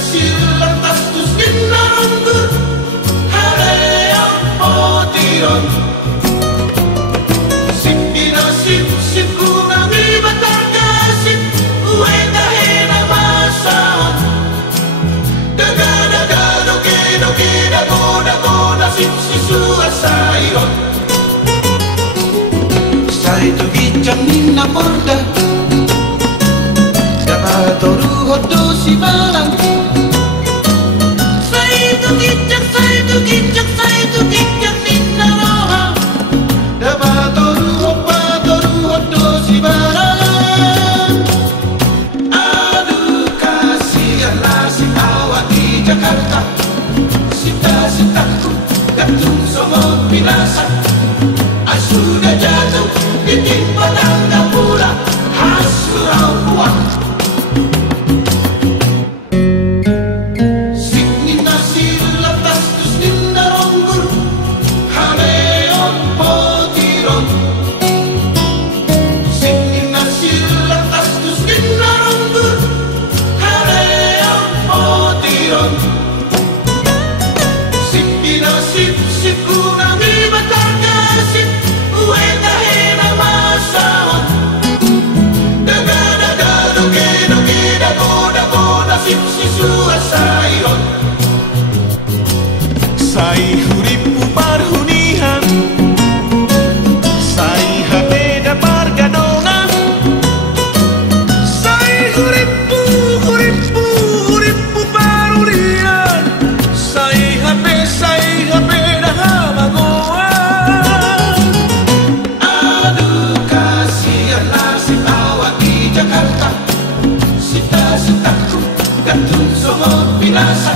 lantas tus ginaranggur haleang potiron Sipina sip kunang ibatar kasip uenda hena masaon daga doke dagoda sip sisua sairon Sai tu gicang nina porda Toru hodo si balang Sai tu gicang ninna roha Daba toru hodo si balang Aduh kasihanlah si awak di Jakarta Sita-sitaku gantung semua binasa Sudah jatuh ditimpa tangga pula Hasurau buang Sip kunang ibatar kasip uenda hena masaon daga doke dagoda sip sisua sairon Sai huripu parhunihan Sai habeda pargadongan Sai huripu parhunihan Sai habeda hamagoan Aduh kasihanlah si awak di Jakarta Sita-sitaku gantung semua binasa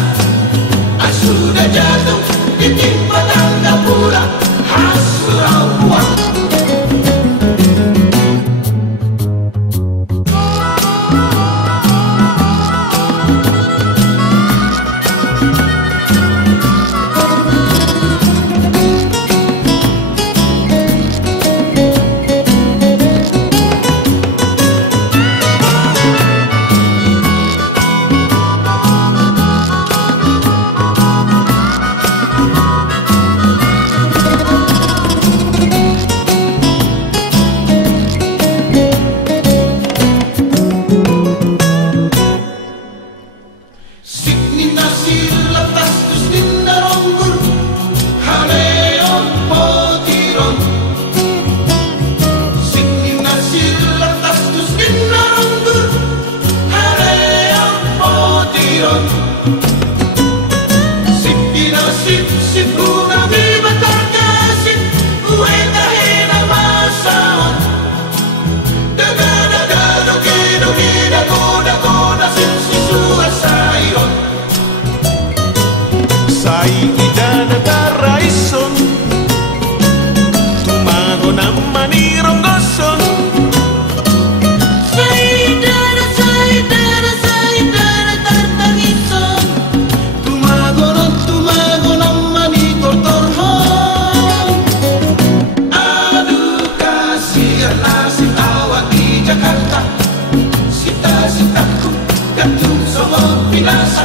Sudah jatuh ditimpa tangga pula Hasurau buang Sip kunang ibatar kasip uenda hena masaon daga doke dagoda sip sisua sairon Sai idana taraison tumago namani ronggoson Jakarta, sita-sitaku gantung semua binasa